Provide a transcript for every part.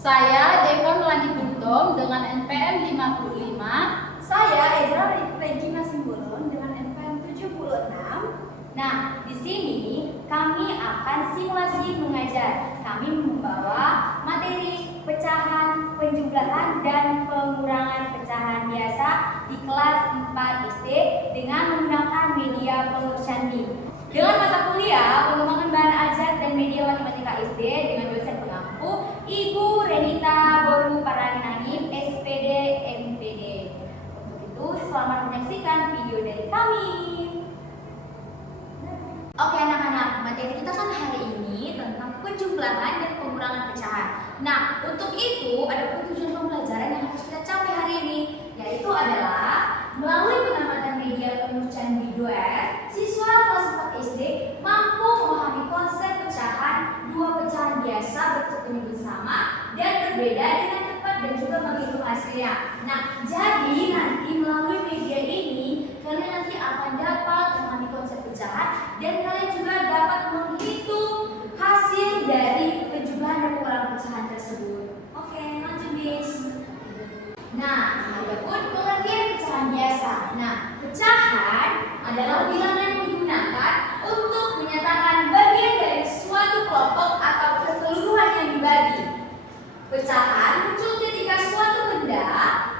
Saya Devon Melani Guntom dengan NPM 55. Saya Ezra Regina Simbolon dengan NPM 76. Nah, di sini kami akan simulasi mengajar. Kami membawa materi pecahan, penjumlahan, dan pengurangan pecahan biasa di kelas 4 SD dengan menggunakan media pengurusan MIM. Dengan mata kuliah pengembangan bahan ajar dan media matematika SD dengan dosen pengampu Ibu Renita Boru Paraninangin, SPD MPD. Untuk itu, selamat menyaksikan video dari kami. Oke anak-anak, materi kita kan hari ini tentang penjumlahan dan pengurangan pecahan. Nah, untuk itu ada tujuan pembelajaran yang harus kita capai hari ini, yaitu adalah melalui pengamatan media pengurusan video-R, siswa kelas 4 SD mampu memahami konsep pecahan, dua pecahan biasa bentuk penyebut sama dan berbeda dengan tepat dan juga menghitung hasilnya. Nah, jadi nanti melalui media ini kalian nanti akan dapat memahami konsep pecahan dan kalian juga dapat menghitung hasil dari penjumlahan dan pengurangan pecahan tersebut. Oke, lanjut Miss. Nah, adapun pengertian pecahan biasa. Nah, pecahan adalah bilangan yang digunakan untuk menyatakan bagian dari suatu kelompok atau keseluruhan yang dibagi. Pecahan muncul ketika suatu benda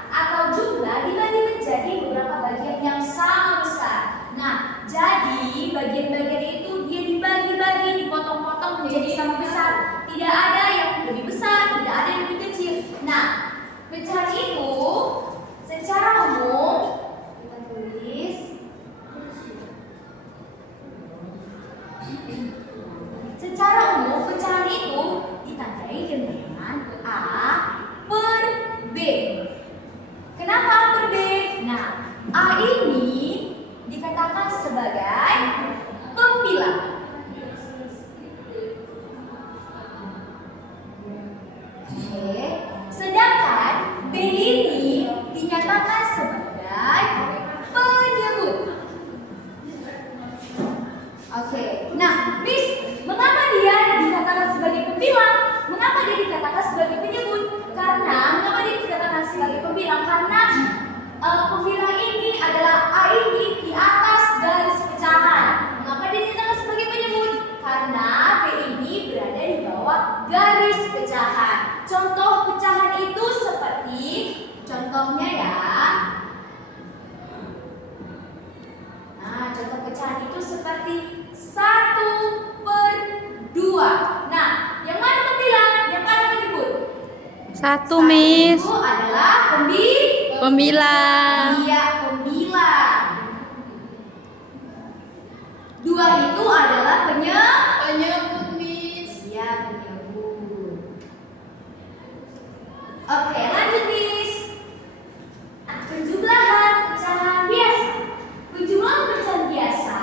atau jumlah dibagi menjadi beberapa bagian yang sama besar. Nah, jadi bagian-bagian itu dia dibagi-bagi, dipotong-potong menjadi sama besar. Tidak ada yang lebih besar, tidak ada yang lebih kecil. Nah, pecahan itu secara umum kita tulis secara umum pecahan itu ditandai dengan A per B. Kenapa A per B? Nah, A ini dikatakan sebagai pembilang. Oke. Sedangkan B ini dinyatakan sebagai penyebut. Oke. Nah, Miss, mengapa dia dikatakan sebagai pembilang? Mengapa dia dikatakan sebagai penyebut? Mengapa dia dikatakan sebagai pembilang? Karena pembilang ini adalah A ini di atas garis pecahan. Mengapa dia dikatakan sebagai penyebut? Karena B ini berada di bawah garis pecahan. Contoh pecahan itu seperti contohnya ya. Nah, contoh pecahan itu seperti 1/2. Nah, yang mana pembilang? Yang mana penyebut? 1, Miss. Itu adalah Pembilang. Iya, pembilang. 2 itu adalah Penyebut Miss. Iya, penyebut. Oke, lanjut Miss. Penjumlahan pecahan biasa. Penjumlahan pecahan biasa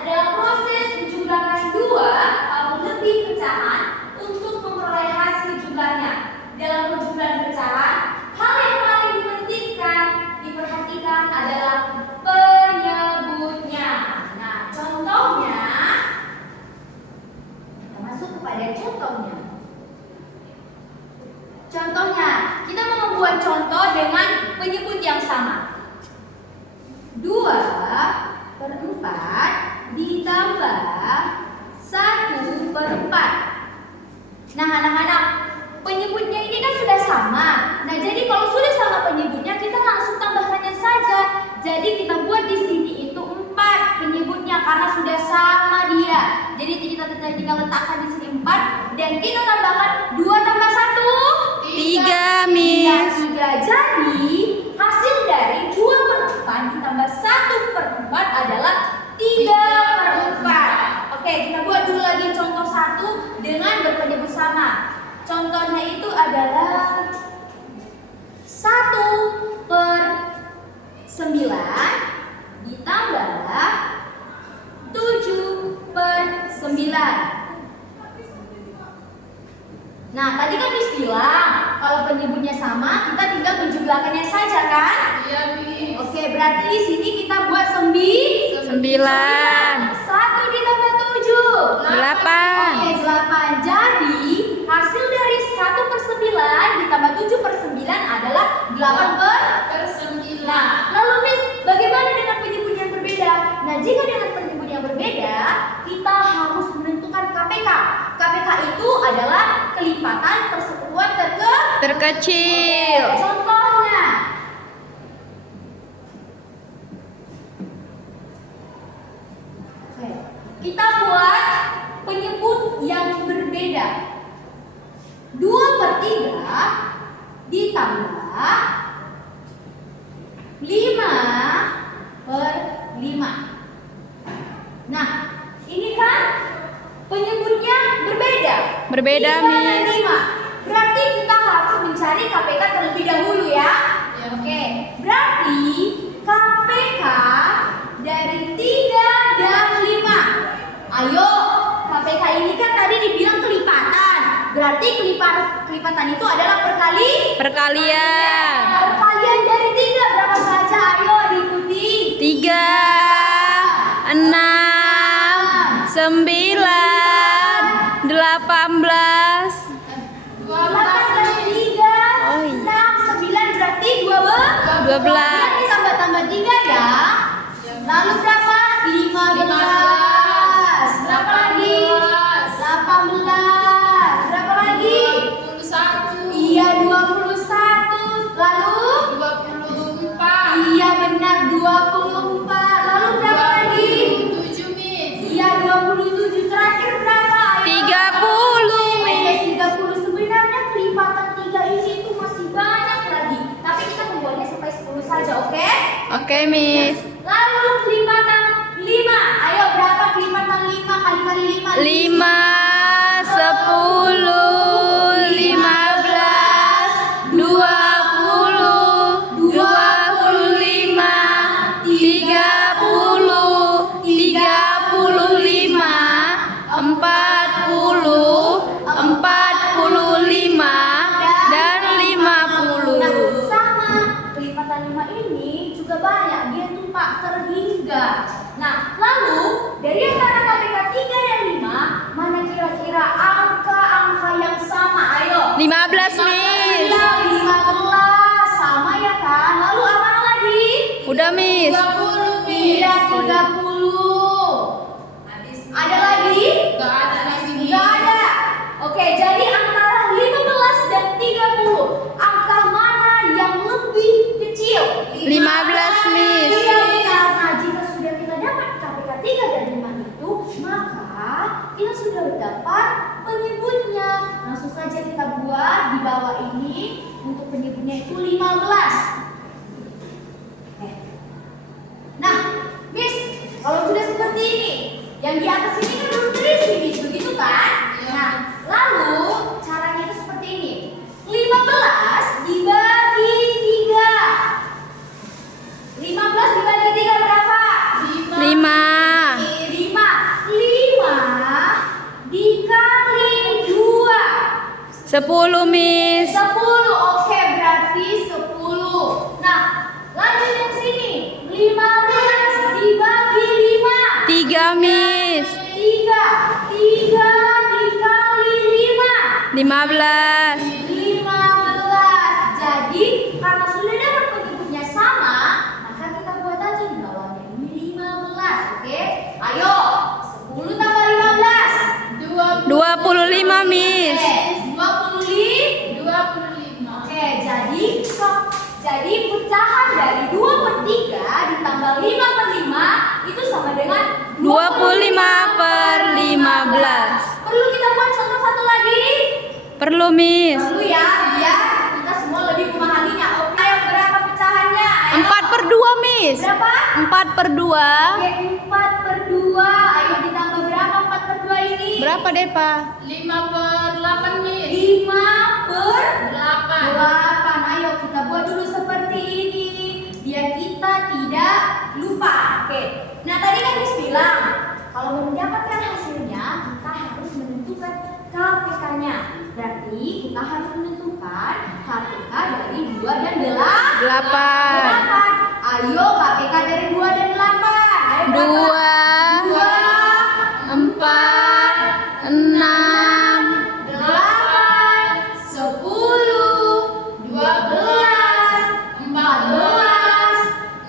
adalah proses menjumlahkan 2 atau lebih pecahan untuk memperoleh hasil jumlahnya. Dalam penjumlahan pecahan, hal yang paling diperhatikan adalah penyebutnya. Nah, contohnya kita masuk kepada contohnya. Contohnya, kita mau membuat contoh dengan penyebut yang sama. 2/4 ditambah 1/4. Nah, anak-anak, penyebutnya ini kan sudah sama. Nah, jadi kalau sudah sama penyebutnya, kita langsung tambahkannya saja. Jadi kita buat di sini itu 4 penyebutnya karena sudah sama dia. Jadi kita tinggal letakkan di sini 4 dan kita tambahkan 2 tambah 1 3, Miss. 3. Jadi hasil dari 2/4 ditambah 1/4 adalah 3/4. Oke, kita buat dulu lagi contoh 1 dengan berpenyebut sama. Contohnya itu adalah 1/9 ditambah 7/9. Nah, tadi kan Miss bilang kalau penyebutnya sama, kita tinggal menjumlahkannya saja kan? Iya, Miss. Oke, berarti di sini kita buat 9. 1 ditambah 7. 8. Oke, 8. Jadi hasil dari 1/9 kelipatan persekutuan terkecil. Contohnya, oke, kita buat penyebut yang berbeda. 2/3 ditambah 5/5. Nah, ini kan penyebutnya berbeda. Berbeda, 3 dan Miss. 5. Berarti kita harus mencari KPK terlebih dahulu ya. Ya. Oke, berarti KPK dari 3 dan 5. Ayo, KPK ini kan tadi dibilang kelipatan. Berarti kelipatan itu adalah Perkalian. perkalian dari 3 berapa saja? Ayo diikuti. 3, 6, 9, 18. 8 dan 3, Oh, iya. 6, 9 berarti 12. 12. Nanti tambah 3 ya. Lalu berapa? 15. Berapa lagi? 18. Berapa lagi? 21. Iya 21. Lalu? 24. Iya benar 24. Lalu berapa lagi? 27, Miss. Iya 27. Terakhir berapa? Ayo. 30, Miss. 30. Sebenarnya kelipatan 3 ini itu masih banyak lagi. Tapi kita membuatnya sampai 10 saja, oke? Oke, Miss. Lalu kelipatan 5. Ayo berapa kelipatan 5 kali 5? 5, 10, 15, 20, 25, 30, 35, 40, 45, dan 50. Nah, sama kelipatan 5 ini juga banyak, dia tuh tak terhingga. Nah, lalu dari antara KPK 3 dan 5, mana kira-kira angka-angka yang sama? Ayo. 15, Miss. 15 sama ya kan? Lalu apa lagi? Udah, Miss. 30, Miss. Iya 30. Ada lagi? Gak ada lagi, Miss. Nggak ada. Oke, jadi antara 15 dan 30, angka mana yang lebih kecil? 15, Miss. Iya, benar. Nah, jika sudah kita dapat KPK 3 dan 5 itu, maka kita sudah dapat penyebutnya. Langsung saja kita buat di bawah ini untuk penyebutnya itu 15. Oke. Nah, Miss, kalau sudah seperti ini, yang di atas ini kan belum terisi, Miss, begitu kan? Iya. Nah, lalu caranya itu seperti ini. 15 dibagi 3. 15 dibagi 3 berapa? 5, 5. 5 dikali 2. 10, Miss. 10. Oke, berarti 10. Nah, lanjut yang sini. 15 dibagi 5. 3, Miss. 3 dikali 5. 15. 15. Jadi karena sudah dapat penyebutnya sama, maka kita buat aja di bawahnya ini 15. Oke, ayo 10 tambah 15. 25, Miss. 25. 25. Oke, jadi pecahan dari 2/3 ditambah 5/5 itu sama dengan 25/15. Perlu kita buat contoh satu lagi? Perlu, Miss. Perlu ya, biar kita semua lebih memahaminya. Oke, ayo berapa pecahannya? Ayo. 4/2, Miss. Berapa? 4/2. Oke, 4/2. Ayo ditambah berapa 4/2 ini? Berapa, Depa? 5/8, Miss. 5/8. 8. Ayo kita buat dulu seperti ini biar kita tidak lupa. Oke. Nah, tadi kan Miss bilang kalau mau mendapatkan hasilnya kita harus menentukan KPK-nya. Berarti kita harus menentukan KPK dari 2 dan 8. 8. Ayo KPK dari 2 dan 8. Ayo berapa? 2, 4, 6, 8, 10, 12, 14,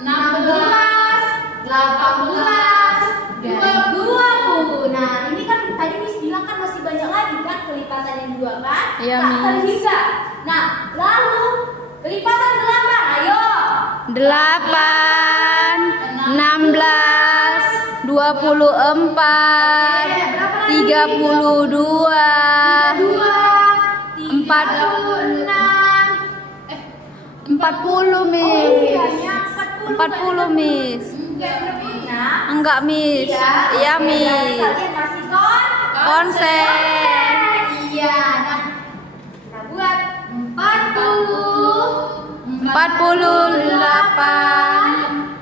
16, 18, dan 20. Nah, ini kan tadi Miss bilang kan masih banyak lagi kan kelipatan yang 2 kan? Iya, tak Miss. terhingga. Nah, lalu kelipatan 8. Ayo. 8, 16, 24, 32, 40, Miss. 40, Miss. Enggak, Miss. Iya, Miss. Kalian masih Konsen. Iya. Nah, kita buat 40. 48.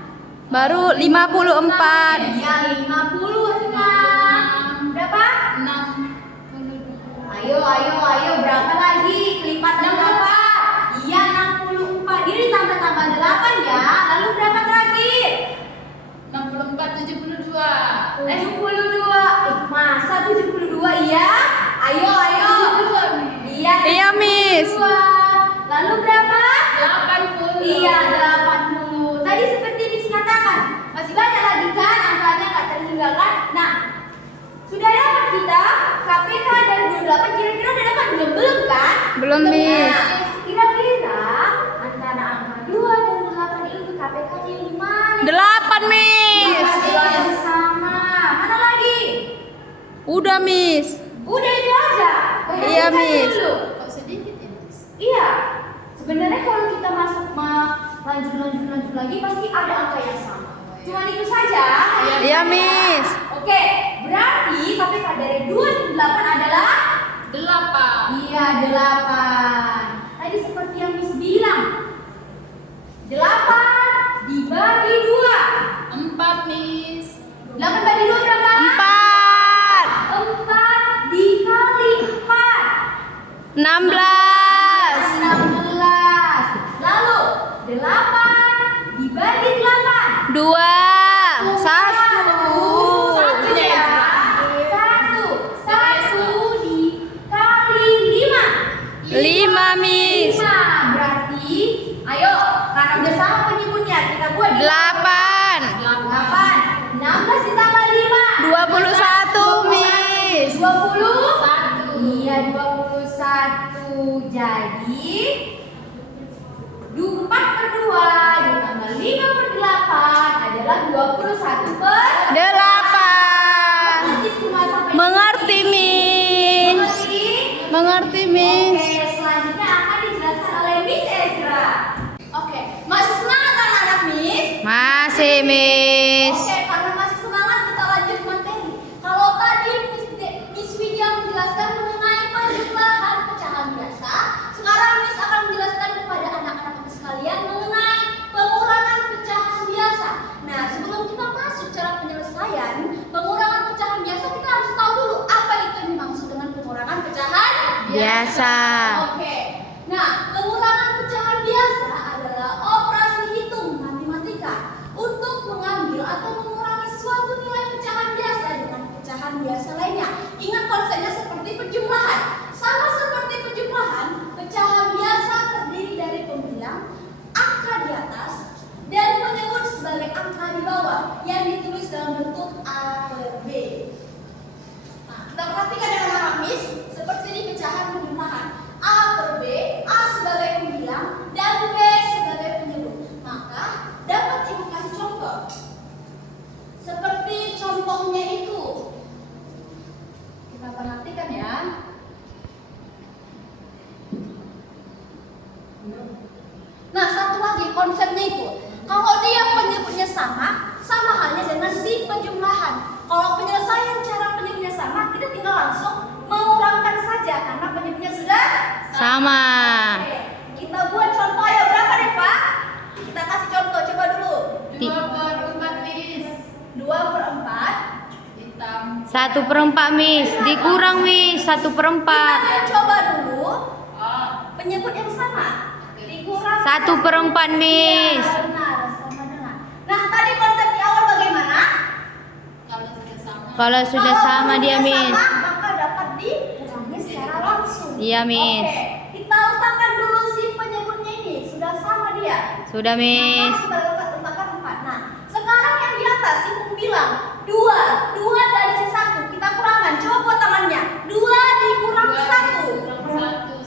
Baru 54. Iya, 56. Berapa? 62. Ayo, berapa lagi? Kelipatan berapa? Iya, 64. Dia ditambah-tambah 8 ya. Lalu berapa terakhir? 64, 72. 72. Masa 72 iya? Ayo. 72 nih. Iya, Iya, Miss. 72. Lalu berapa? 80. Iya, 80. Tadi seperti Miss katakan, masih banyak lagi kan angkanya nggak tertinggalkan. Nah, sudah dapat kita KPK dari 28, kira-kira udah dapat belum kan? Belum, Miss. Nah, kira-kira antara angka 2 dan 8 ini KPK-nya yang di mana? 8, Miss. Yang sama. Mana lagi? Udah, Miss. Udah itu aja. Iya, Perhatikan Miss. dulu. Kok sedikit ya, Miss? Iya. Sebenarnya kalau kita masuk lanjut lagi pasti ada angka yang sama. Cuman itu saja. Iya, Miss. Oke, berarti KPK dari 2 dan 8 adalah 8. iya 8. Tadi seperti yang Miss bilang. 8 dibagi 2. 4, Miss. 8 bagi 2 berapa? 4, 4 dikali 4. 16, 16. Lalu 8 dibagi 8. 2, 1. Satu ya. Satu dikali 5. 5, Miss. 5 berarti, ayo karena udah sama penyebutnya kita buat 8, 8. 16 ditambah 5. 21, Miss. 20. Iya 21. Jadi 4 per 2 ditambah 5 per 8 adalah 21 per 8. Berarti semua sampai Mengerti, Miss. Mengerti? Mengerti, Miss. Oke, selanjutnya akan dijelaskan oleh Miss Ezra. Oke, masih semangat anak-anak Miss? Masih, Miss. Oke, karena masih semangat kita lanjut materi. Kalau tadi Miss Widya menjelaskan mengenai penjumlahan pecahan biasa, sekarang Miss akan menjelaskan kepada anak-anak sekalian mengenai pengurangan pecahan biasa. Nah, sebelum kita masuk cara penyelesaian pengurangan pecahan biasa, kita harus tahu dulu apa itu yang dimaksud dengan pengurangan pecahan Biasa. Oke. Nah, pengurangan pecahan biasa adalah operasi hitung matematika untuk mengambil atau mengurangi suatu nilai pecahan biasa dengan pecahan biasa lainnya. Ingat konsepnya seperti penjumlahan. Sama seperti penjumlahan, pecahan biasa terdiri dari pembilang, angka di atas, dan menyebut sebagai angka di bawah yang ditulis dalam bentuk A per B. Nah, kita perhatikan dengan anak Miss, seperti di pecahan penjumlahan. A per B, A sebagai pembilang dan B sebagai penyebut. Maka dapat Ibu kasih contoh. Seperti contohnya itu. Kita perhatikan ya. Nah, satu lagi konsepnya itu. Kalau dia penyebutnya sama halnya dengan si penjumlahan. Kalau penyelesaian cara penyebutnya sama, kita tinggal langsung mengurangkan saja karena penyebutnya sudah Sama. Oke, kita buat contoh ya berapa deh Pak? Kita kasih contoh coba dulu. 2 per 4, Miss. 2 per 4. Ditambah 1/4, Miss. Dikurang, Miss. 1/4. Kita coba dulu Oh, penyebut yang sama. Dikurang 1/4, Miss. Iya, benar, sama dengan. Nah, tadi konsep di awal bagaimana? kalau sudah sama. Kalau sudah sama dia, penyebutnya Miss. sama, maka dapat dikurangi secara langsung. Iya, Miss. Oke, kita letakkan dulu si penyebutnya ini. Sudah sama dia. Sudah, Miss. Nah, letakkan 4. Nah, sekarang yang di atas si pembilang 2 dari si 1 kita kurangkan. Coba buat tangannya. 2 dikurang 1. Kurang 1.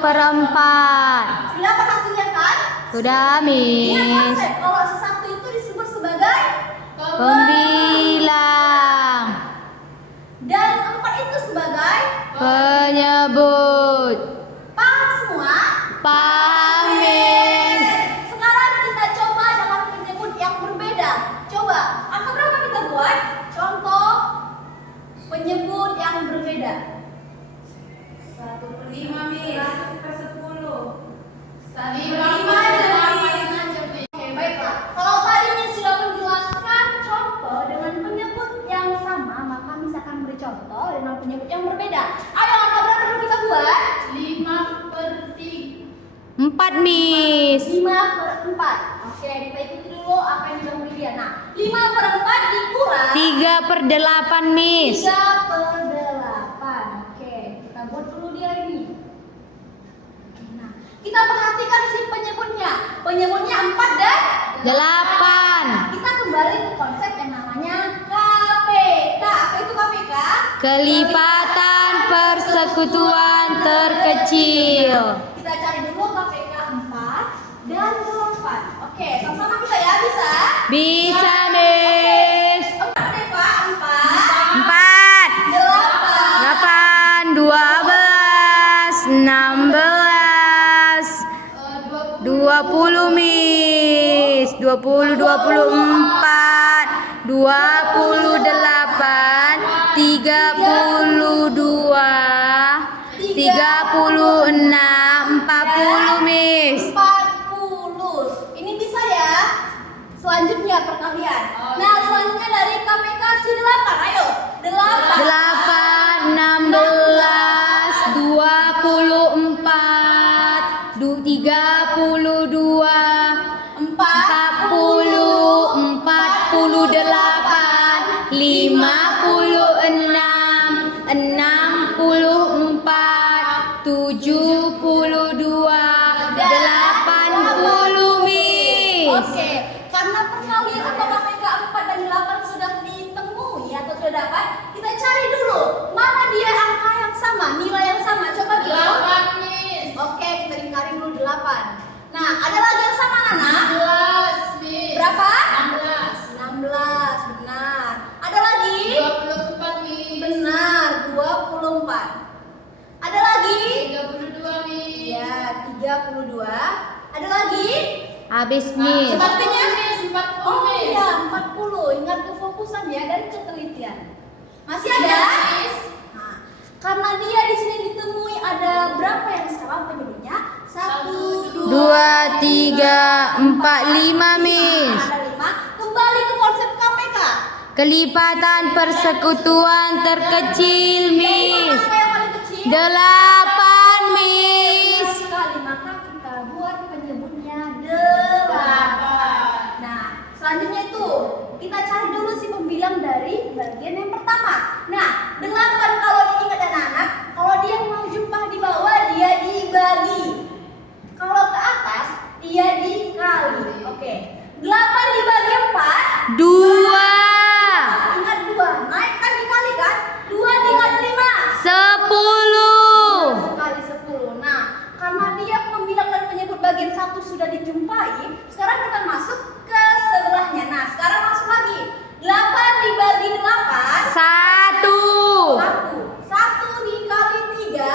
1/4. Sudah apa hasilnya kan? Sudah, Ingat Miss. konsep, kalau sesatu itu disebut sebagai Pembilang. dan 4 itu sebagai Penyebut. paham semua? Paham, Miss. Sekarang kita coba dengan penyebut yang berbeda. Coba, angka berapa kita buat? Contoh penyebut yang berbeda. 1/5, Miss. 1/10. 5 aja, Miss. Oke, baiklah. Kalau tadi Miss sudah menjelaskan contoh dengan penyebut yang sama, maka Miss akan beri contoh dengan penyebut yang berbeda. Ayo, angka berapa dulu kita buat? 5/3. 4, Miss. 5/4. Oke, kita ikuti dulu apa yang sudah dia. Nah, 5/4 dikurang 3/8, Miss. 3/8. Oke, kita buat dulu dia ini. Nah, kita perhatikan si penyebutnya. Penyebutnya 4 dan 8. Kita kembali ke konsep yang namanya KPK. Apa itu KPK? Kelipatan persekutuan terkecil. Kita cari dulu KPK 4 dan 8. Oke, sama-sama kita ya, bisa? Bisa, Miss. 4 Deva, 4, 4, 8, 12, 16, 20, Miss. 20, 24, 28, 32, 36, 40, Miss. 40. Ini bisa ya? Selanjutnya perkalian. Nah, selanjutnya dari KPK si 8. Ayo. 8. 8, 16, 24, 32, 40, 48, 56, 64, 72, 80, Miss. Oke, karena perkalian atau KPK 4 dan 8 sudah ditemui atau sudah dapat, kita cari dulu mana dia angka yang sama, nilai yang sama. Coba gitu. 8, Miss. Oke, kita lingkarin dulu 8. Nah, ada lagi yang sama, Nana? 16, Miss. Berapa? 16. 16, benar. Ada lagi? 24, Miss. Benar, 24. Ada lagi? 32, Miss. Ya, 32. Ada lagi? Habis, Miss. Sepertinya Miss, 40, Oh Miss. iya, 40. Ingat kefokusan ya dan ketelitian. Masih ada? Iya, Miss. Nah, karena dia di sini ditemui ada berapa yang sekarang penyebutnya? 1, 2, 3, 4, 5, Miss. Ada 5. Kembali ke konsep KPK. Kelipatan persekutuan terkecil, Miss. Angka yang paling kecil 8, Miss. sekali, maka kita buat penyebutnya 8. Nah, selanjutnya itu kita cari dulu si pembilang dari bagian yang pertama. Nah, 8 kalau diingat anak-anak, kalau dia mau jumpa di bawah dia dibagi. Kalau ke atas dia dikali. Oke. 8 dibagi 4. 2, Ingat 2. Naik kan dikali kan? 2 dikali 5. 10. Sekali 10. Nah, karena dia pembilang dan penyebut bagian 1 sudah dijumpai, sekarang kita masuk ke sebelahnya. Nah, sekarang masuk lagi. 8 dibagi 8. 1, 1 dikali 3.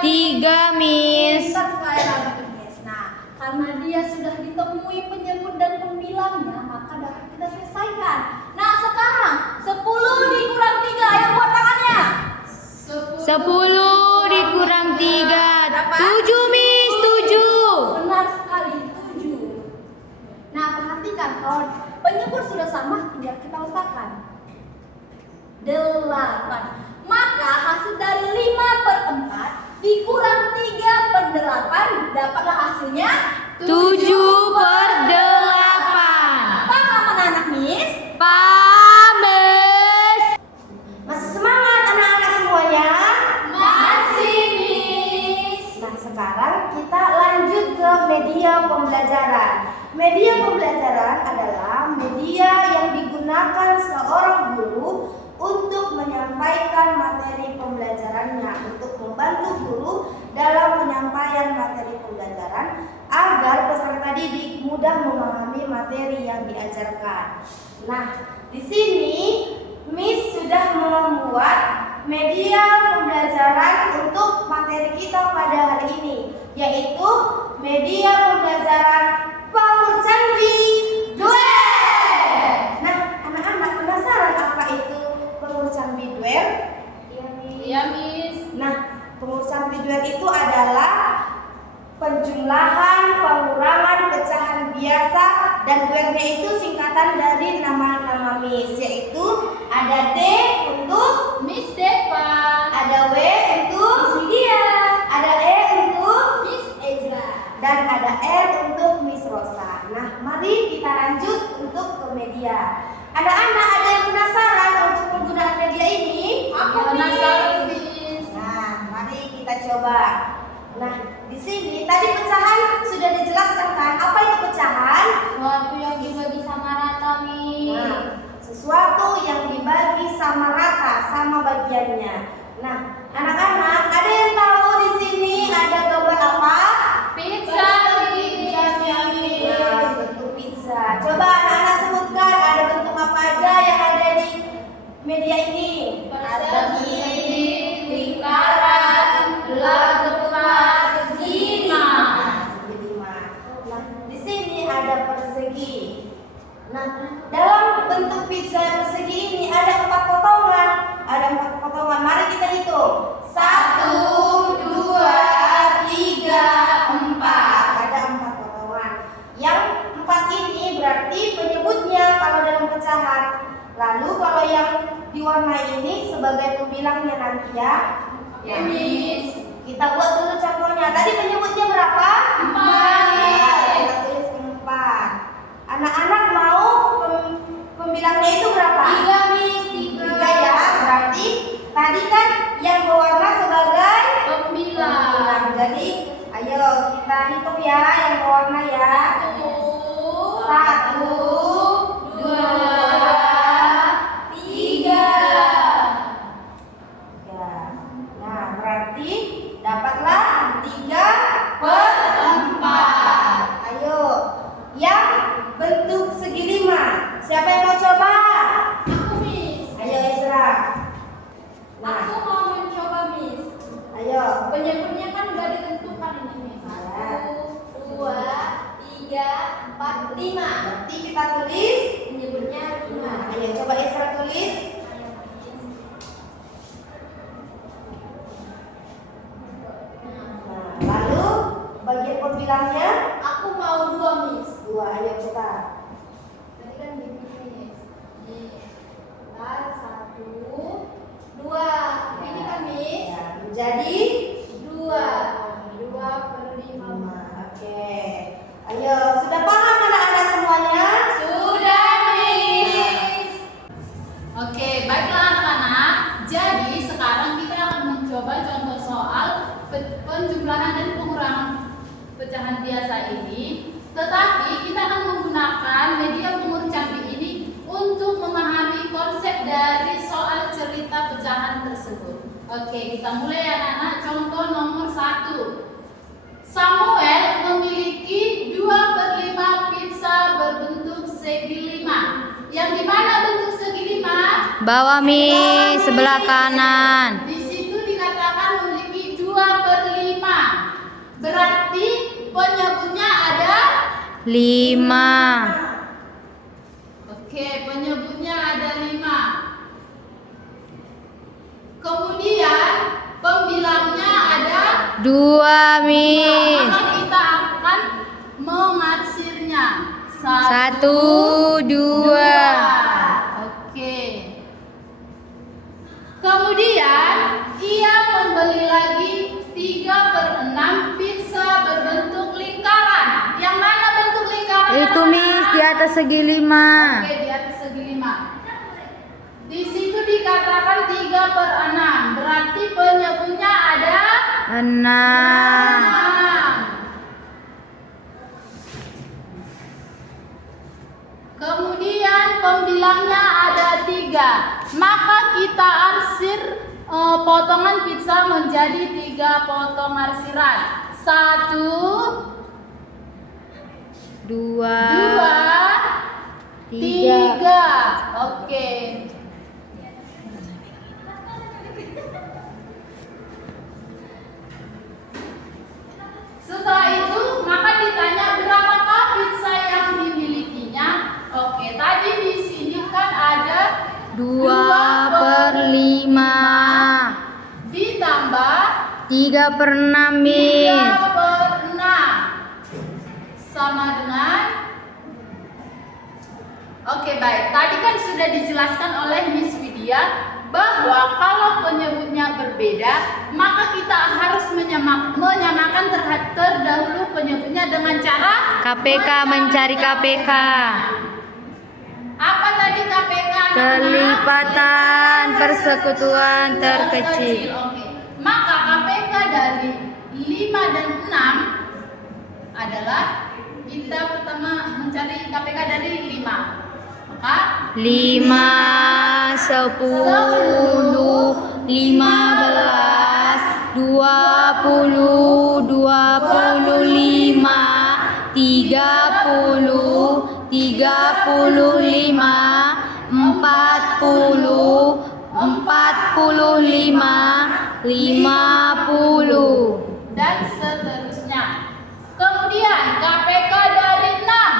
3, Miss. Pintar sekali lagi, Miss. Nah, karena dia sudah ditemui penyebut dan pembilangnya, maka dapat kita selesaikan. Nah, sekarang 10 dikurang 3. Ayo buat tangannya. 10 dikurang 3, 7, Miss. 7. Benar sekali, 7. Nah, perhatikan kalau penyebut sudah sama, tinggal kita letakkan 8. Maka hasil dari 5/4 dikurang 3/8 dapatlah hasilnya 7/8. Paham anak-anak, Miss? Paham, Miss. Masih semangat anak-anak semuanya? Masih, Miss. Nah, sekarang kita lanjut ke media pembelajaran. Media pembelajaran adalah media yang digunakan seorang guru untuk menyampaikan materi pembelajarannya, untuk membantu guru dalam penyampaian materi pembelajaran agar peserta didik mudah memahami materi yang diajarkan. Nah, di sini Miss sudah membuat media pembelajaran untuk materi kita pada hari ini, yaitu media pembelajaran Pengurusan Duel. Nah, anak-anak penasaran apa itu pengurusan Duel? Iya, Miss. Nah, pengurusan Duel itu adalah penjumlahan, pengurangan, pecahan biasa, dan duelnya itu singkatan dari nama-nama Miss, yaitu ada D untuk Miss Deva. ada W untuk Miss Lydia, ada E untuk Miss Ezra. dan ada R untuk Miss Rosa. Nah, mari kita lanjut untuk ke media. Anak-anak ada yang penasaran untuk penggunaan media ini? Aku Penasaran, Miss. Nah, mari kita coba. Nah, di sini tadi pecahan sudah dijelaskan kan? Apa itu pecahan? Suatu yang dibagi sama rata, Miss. Nah, sesuatu yang dibagi sama rata, sama bagiannya. Nah, anak-anak ada yang tahu di sini ada gambar apa? Pizza, Miss. Nah, bentuk pizza. Coba anak-anak sebutkan ada bentuk apa aja yang ada di media ini? Persegi, lingkaran, bulat, persegi, lima. Persegi 5. Nah, di sini ada persegi. Nah, dalam bentuk pizza persegi ini ada 4 potongan. Ada 4 potongan. Mari kita hitung. 1, 2, 3, 4. Ada 4 potongan. Yang 4 ini berarti penyebutnya kalau dalam pecahan. Lalu kalau yang diwarnai ini sebagai pembilangnya nanti ya. Ya, Miss. Kita buat dulu contohnya. Tadi penyebutnya berapa? 4. Ya, kita tulis 4. Anak-anak mau pembilangnya itu berapa? 3, Miss. 3 ya. Berarti tadi kan yang berwarna sebagai Pembilang. Jadi ayo kita hitung ya yang berwarna ya. 1, 2, 3. Nah, berarti dapatlah 3/4. Ayo, yang bentuk segi 5. Siapa yang mau coba? Aku, Miss. Ayo Ezra. Nah, Aku mau mencoba, Miss. ayo. Penyebutnya kan udah ditentukan ini, Miss. 1, 2, 3, 4, 5. Berarti kita tulis. Penyebutnya 5. Ayo coba Ezra tulis. Nah, lalu bagian pembilangnya Aku mau 2, Miss. 2. Ayo kita. Tadi kan gini, Miss. Ini bentar, 1, 2. Ini kan, Miss. Ya, menjadi 2. 2/5. 5. Oke. Ayo, sudah paham anak-anak semuanya? Sudah, Miss. Oke, baiklah anak-anak. Jadi sekarang kita akan mencoba contoh soal penjumlahan dan pengurangan pecahan biasa ini. Tetapi kita akan menggunakan media pengukur cantik ini untuk memahami konsep dari soal cerita pecahan tersebut. Oke, kita mulai anak-anak. Contoh nomor 1. Samuel memiliki 2/5 pizza berbentuk segi 5. Yang dimana bentuk segi 5? Bawah Miss, sebelah kanan. Di situ dikatakan memiliki 2/5. Berarti penyebutnya ada? 5. Oke, penyebutnya ada 5. Kemudian pembilangnya ada? 2 Miss. Maka kita akan mengarsirnya. 1, 2. Oke. Kemudian ia membeli lagi 3/6 pizza berbentuk lingkaran. Yang mana bentuk lingkaran? Itu Miss di atas segi 5. Oke, di atas segi 5. Di situ dikatakan 3/6. Berarti penyebutnya ada 6. 6. Kemudian pembilangnya ada 3. Maka kita arsir potongan pizza menjadi 3 3 potong marsiran. 1, 2, 3. Oke. Setelah itu maka ditanya berapakah pizza yang dimilikinya. Oke, tadi di sini kan ada 2/5 ditambah 3/6 3 Miss. per 6 sama dengan. Oke, baik. Tadi kan sudah dijelaskan oleh Miss Widya bahwa kalau penyebutnya berbeda, maka kita harus menyamakan terdahulu penyebutnya dengan cara KPK mencari KPK. Apa tadi KPK? Kelipatan persekutuan terkecil. Oke. Maka KPK dari 5 dan 6 adalah kita pertama mencari KPK dari 5. Maka 5, 10, 15, 20, 25, 30, 35, 40, 45, 50 dan seterusnya. Kemudian KPK dari 6.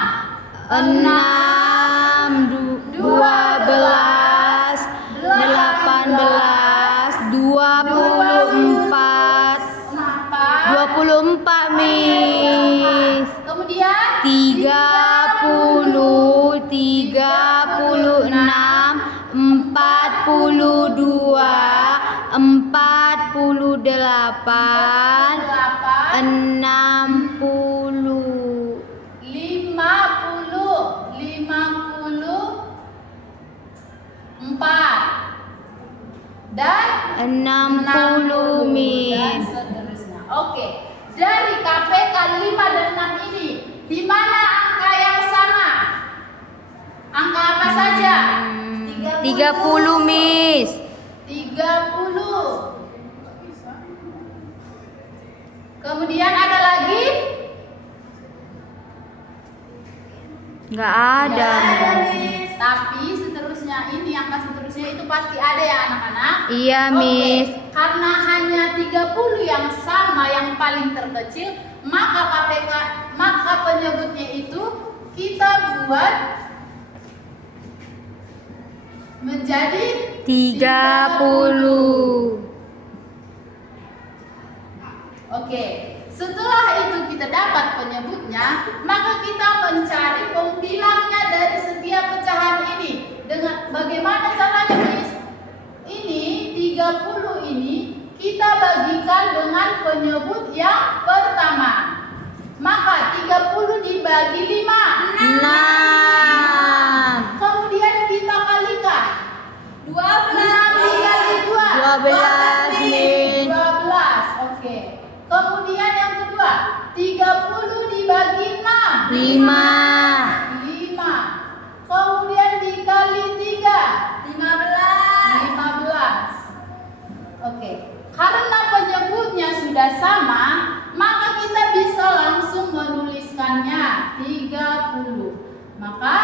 6, 12, 18, 24, 24 Miss. Kemudian 30, 36, 42, 48, 60, 54 dan 60 dan Miss. seterusnya. Oke, dari KPK 5 dan 6 ini, di mana angka yang sama? Angka apa saja? 30 Miss. 30. Kemudian ada lagi? Nggak ada. Tapi seterusnya ini angka seterusnya itu pasti ada ya anak-anak? Iya Miss. Oke, karena hanya 30 yang sama yang paling terkecil, maka penyebutnya itu kita buat menjadi 30. Oke, setelah itu kita dapat penyebutnya, maka kita mencari pembilangnya dari setiap pecahan ini. Dengan bagaimana caranya, Miss? Ini 30 ini kita bagikan dengan penyebut yang pertama. Maka 30 dibagi 5. 6, Kemudian kita kalikan. 12 dikali 2. 12 Miss. 12. Oke. Kemudian yang kedua, 30 dibagi 6. 5, 5. Kemudian dikali 3. 15. 15. Oke. Karena penyebutnya sudah sama, maka kita bisa langsung menuliskannya 30. Maka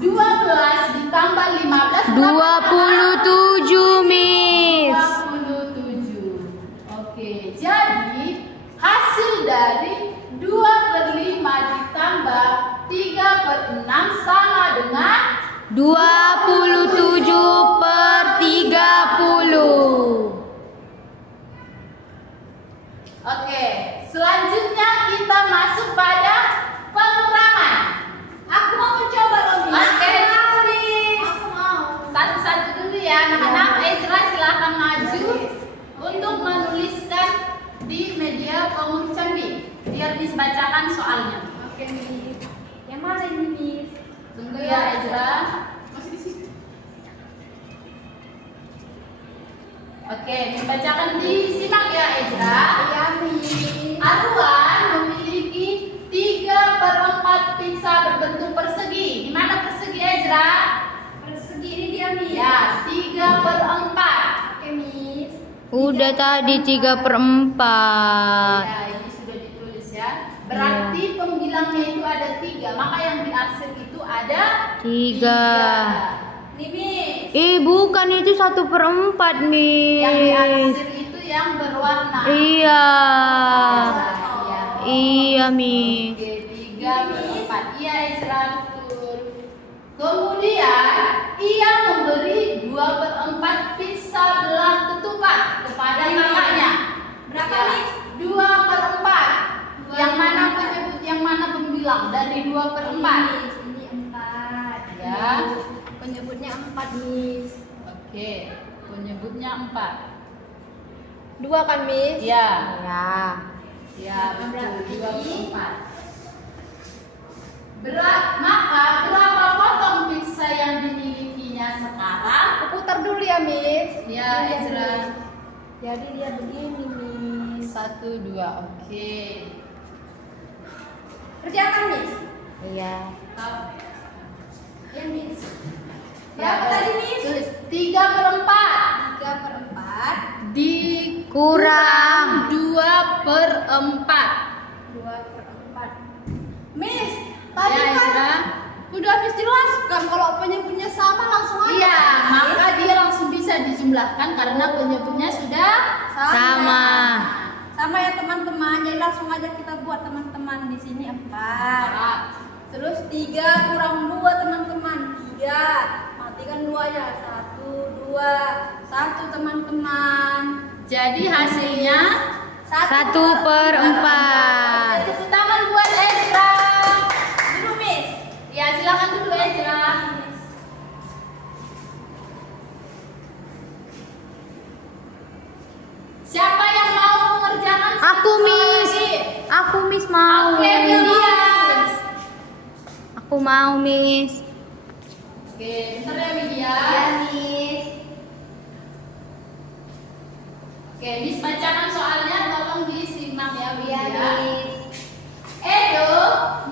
12 ditambah 15 27 Miss. 27. Oke, jadi hasil dari 2/5 ditambah 3/6 sama dengan 27/30. Oke, selanjutnya kita masuk pada pengurangan. Aku mau mencoba loh, Miss. Oke. Aku mau. Satu-satu dulu ya, anak-anak. Ezra silakan maju untuk menuliskan di media pengurus candi. Biar Miss bacakan soalnya. Oke, Miss. Yang mana ini, Miss? Tunggu ya Ezra. Oke, Miss bacakan, disimak ya Ezra. Ya, Miss. Arwan memiliki 3/4 pizza berbentuk persegi. Di mana persegi Ezra? Persegi ini dia, Miss. Ya, 3/4. Oke, Miss. Udah Udah tadi 3/4. Ya, ini sudah ditulis ya. Berarti pembilangnya itu ada 3, maka yang diarsir itu ada 3. Nih, Miss. Bukan itu 1/4, Yang Miss. diarsir itu yang berwarna. Iya. Ya. Iya, Miss. Oke, 3/4. Iya, Ezra, betul. Kemudian ia memberi 2/4 pizza belah ketupat kepada kakaknya. Berapa, Ya, Miss? 2/4. Yang mana penyebut, yang mana pembilang dari 2/4? Ini 4. Ya. Penyebutnya 4, Miss. Oke, penyebutnya 4. 2 kan, Miss? Ya. Ya. Ya, betul. 2/4. Maka berapa potong pizza yang dimilikinya sekarang? Putar dulu ya, Miss. Ya, Ezra. Jadi dia begini, Miss. 1, 2, oke. Kerjakan, Miss. Iya. Ya, Miss. Ya, Berapa tadi, Miss? tulis 3/4 3/4. dikurang 2/4. 2/4. Miss, tadi Ya, kan Ezra. udah Miss jelaskan kalau penyebutnya sama langsung aja. Iya, Miss. maka dia langsung bisa dijumlahkan karena penyebutnya sudah Sama. Sama ya teman-teman. Jadi langsung aja kita buat teman-teman di sini 4. Terus 3 kurang 2 teman-teman. 3. Matikan 2 ya. 1, 2, 1 teman-teman. Jadi hasilnya 1/4. tepuk tangan buat Ezra. Dulu, Miss. Ya, silakan dulu Ezra. Siapa yang mau mengerjakan? Aku, Miss. lagi? Aku, Miss, mau. Oke, Widya. Aku mau, Miss. Oke, bentar ya Widya. Miss. Oke, Miss bacakan soalnya, tolong disimak ya Widya. Miss. Edo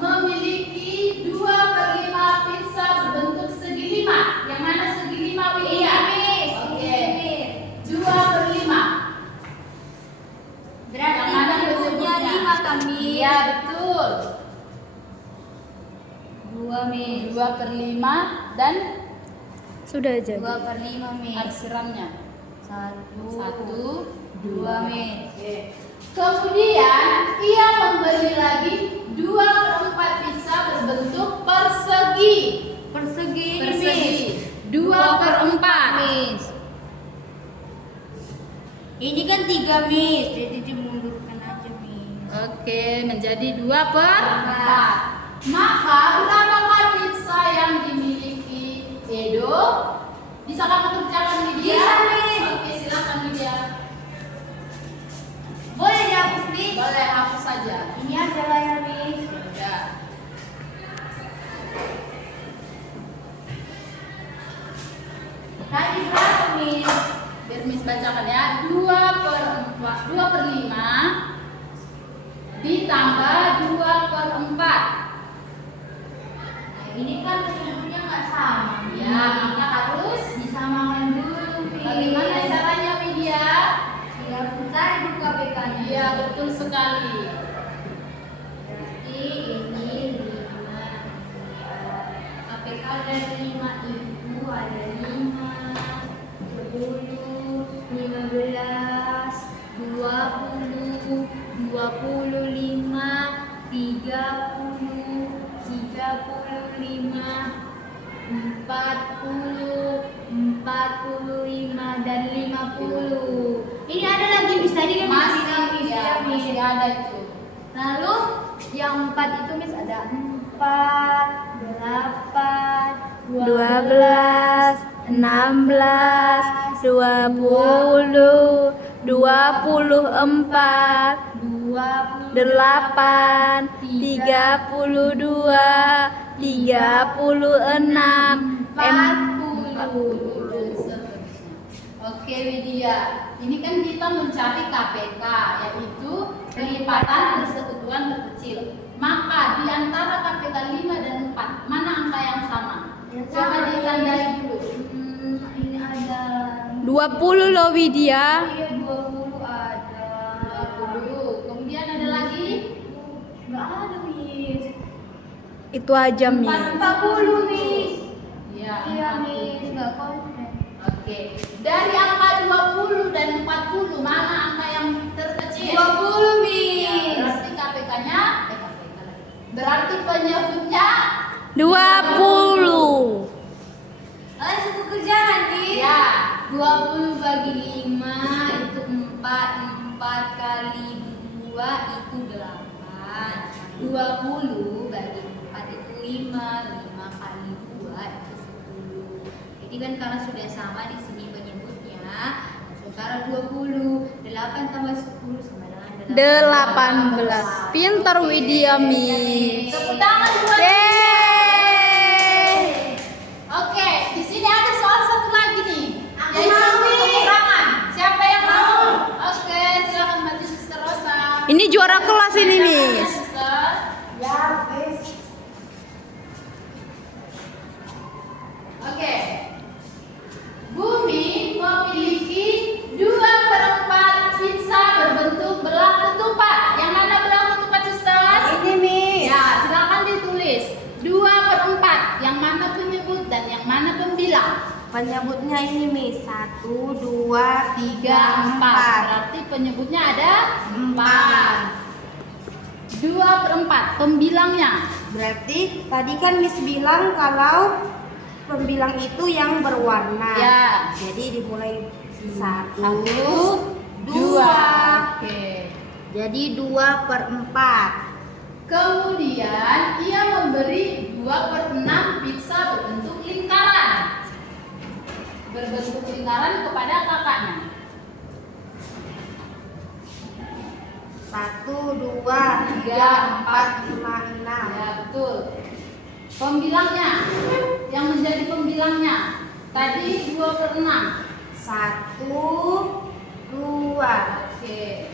memiliki 2/5 pizza berbentuk segi 5. Yang mana segi 5, Widya? Miss. Oke. 2/5. Berarti Yang mana penyebutnya penyebutnya? 5 kan, Miss? Iya, betul. 2, Miss. 2/5 dan Sudah jadi. 2/5, Miss. arsirannya. 1, 2, Miss. Oke. Kemudian ia membeli lagi 2/4 pizza berbentuk persegi. Persegi, Persegi. 2/4. Miss. Ini kan 3, Miss. Jadi dimundurkan aja, Miss. Oke, menjadi 2/4. Maka berapakah pizza yang dimiliki Edo? Bisa kamu kerjakan Widya? Bisa, Miss. Oke, silakan Widya. Boleh dihapus, Miss? Boleh hapus saja. Ini aja lah ya, Miss. Ya. Tadi berapa, Miss? Biar Miss bacakan ya. 2/5 ditambah 2/4. Ini kan penyebutnya nggak sama. Ya, maka harus disamakan dulu, Miss. bagaimana caranya Widya? Ya, harus cari buku KPK-nya. Iya, betul sekali. Berarti ini 5. KPK ada 5 ibu, ada 5, 10, 15, 20, 25, 30, 35, 40, 45 dan 50. Ini ada lagi Miss tadi kan Masih ada itu. Lalu yang 4 itu Miss ada 4, 8, 12, 16, 20, 24, 8, 32, 36, 40. Oke Widya, ini kan kita mencari KPK, yaitu kelipatan persekutuan terkecil. Maka di antara KPK 5 dan 4, mana angka yang sama? Coba ditandai dulu. ini ada 20 loh, Widya. iya 20. Nggak ada, Miss. Itu aja, Miss. 40, Miss. Iya, Iya, 40. Miss. Nggak komplit. Oke. Dari angka 20 dan 40 mana angka yang terkecil? 20, Ya, Miss. berarti KPK-nya berarti penyebutnya 20. Kalian suku kerjaan, Miss. ya 20 bagi 5 itu 4. 4 kali 2 itu 8. 20 bagi 4 itu 5. 5 kali 2 itu 10. Jadi kan karena sudah sama di sini penyebutnya, langsung taruh 20. 8 tambah 10 sama dengan 18. Pintar Widya, Miss. tepuk tangan buat Yeay. Oke, di sini ada soal satu lagi nih. Aku Yaitu mau, untuk Miss. pengurangan. Siapa yang mau? Oke, silakan maju Sister Rosa. Ini juara kelas ini, Miss. Sister. Ya, Miss. Oke. Bumi memiliki 2/4 pizza berbentuk belang ketupat. Yang mana belang ketupat, Sister? Ini, Miss. Ya, silakan ditulis. 2/4. Yang mana penyebut dan yang mana pembilang? Penyebutnya ini, Miss. 1, 2, 3, 4. 4. Berarti penyebutnya ada 4. 2/4. Pembilangnya. Berarti tadi kan Miss bilang kalau pembilang itu yang berwarna. Ya. Jadi dimulai 1, 1, 2. 2. Oke. Jadi 2/4. Kemudian ia memberi 2/6 pizza berbentuk lingkaran. Berbentuk lingkaran kepada kakaknya. 1, 2, 3, 4, 5, 6. Ya, betul. Pembilangnya. Yang menjadi pembilangnya. Tadi 2/6. 1, 2. Oke.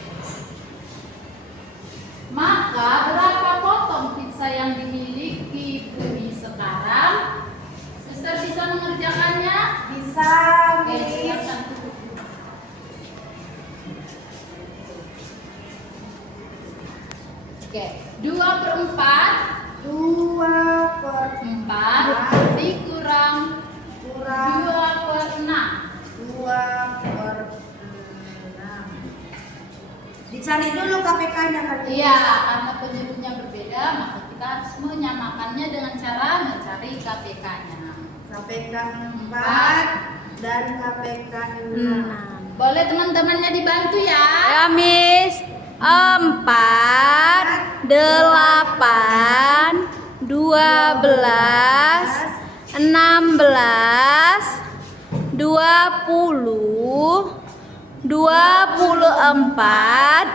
Maka berapa potong pizza yang dimiliki Bumi sekarang? Sister bisa mengerjakannya? Bisa, Oke, Miss. silakan. Oke, 2/4 2/4 dikurang kurang 2/6. 2/6. Dicari dulu KPK-nya kan? Miss? Iya, karena penyebutnya berbeda, maka kita harus menyamakannya dengan cara mencari KPK-nya. KPK 4 dan KPK 6. Boleh teman-temannya dibantu ya? Ya, Miss. 4, 8, 12, 16, 20, 24,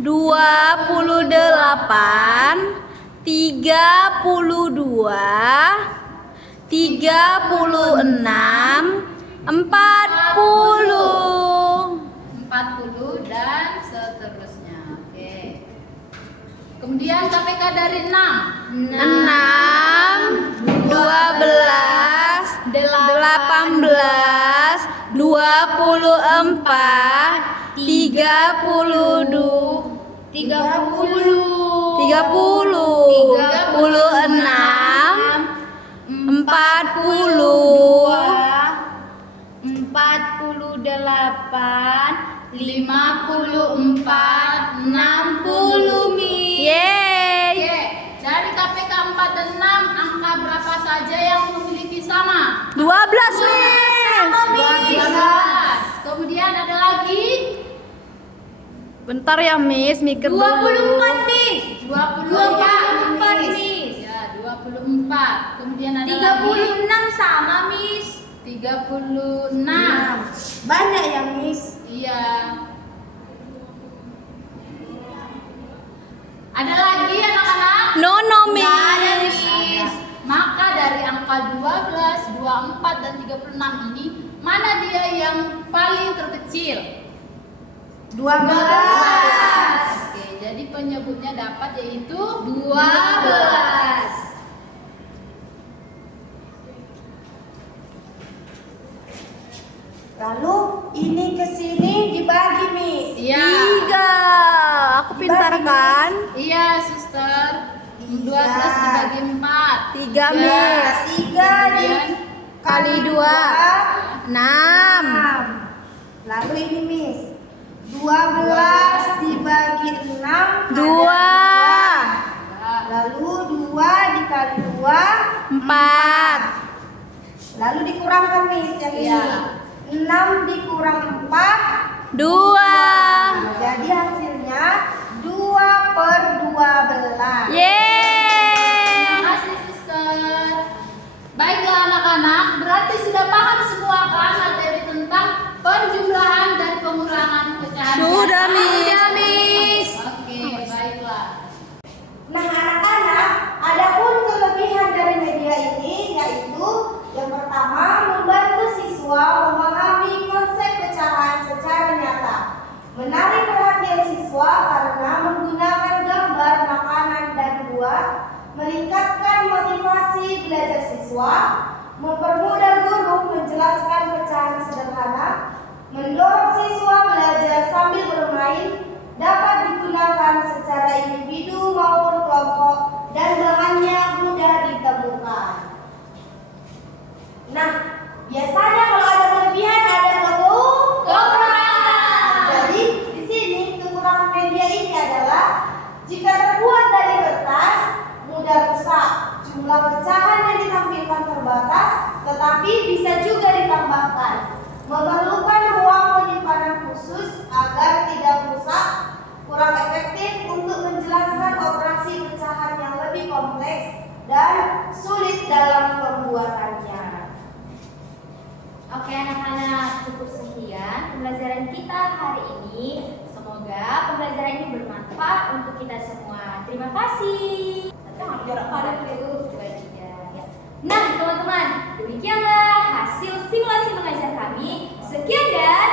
28, 32, 36, 40. 40 dan seterusnya. Oke. Kemudian KPK dari 6. 6, 12, 18, 24, 32, 30, 36, 40, 48, 54, 60 Mi. Yeay. Oke, dari KPK 4 dan 6 angka berapa saja yang memiliki sama? 12, Miss. 12. Kemudian ada lagi Bentar ya, Miss, mikir dulu. 24, Miss. 24 Miss. Ya, 24. Kemudian ada 36 sama, Miss. lagi 36. Banyak ya, Miss. Iya. Ada lagi anak-anak? No, Nggak ada, Miss. Miss. Maka dari angka 12, 24 dan 36 ini mana dia yang paling terkecil? 12. Oke, jadi penyebutnya dapat yaitu 12. Lalu ini ke sini dibagi, Miss. Iya. 3. Aku pintar kan? Iya, suster. Sister. 12 dibagi 4. 3 Miss. 3 Kali 2 6. Lalu ini Miss, 12 dibagi 6 2 Lalu 2 dikali 2 4. Lalu dikurangkan Miss yang ini. Iya. 6 dikurang 4 2. jadi hasilnya 2/12. Yeay. Terima kasih Sister. Baiklah anak-anak, berarti sudah paham semua kan materi tentang penjumlahan dan pengurangan pecahan Sudah biasa? Miss. Oke, baiklah. Nah anak-anak, adapun kelebihan dari media ini yaitu yang pertama membantu siswa memahami konsep pecahan secara nyata. Menarik perhatian siswa karena menggunakan gambar makanan dan buah, meningkatkan motivasi belajar siswa, mempermudah guru menjelaskan pecahan sederhana, mendorong siswa belajar sambil bermain, dapat digunakan secara individu maupun kelompok, dan bahannya mudah ditemukan. Nah, biasanya kalau ada kelebihan ada kekurangan. Jadi di sini kekurangan media ini adalah jika terbuat dari kertas mudah rusak, jumlah pecahan yang ditampilkan terbatas, tetapi bisa juga ditambahkan. Memerlukan ruang penyimpanan khusus agar tidak rusak, kurang efektif untuk menjelaskan operasi pecahan yang lebih kompleks dan sulit dalam pembuatannya. Oke anak-anak, cukup sekian pembelajaran kita hari ini. Semoga pembelajaran ini bermanfaat untuk kita semua. Terima kasih. Nah teman-teman, demikianlah hasil simulasi mengajar kami. Sekian dan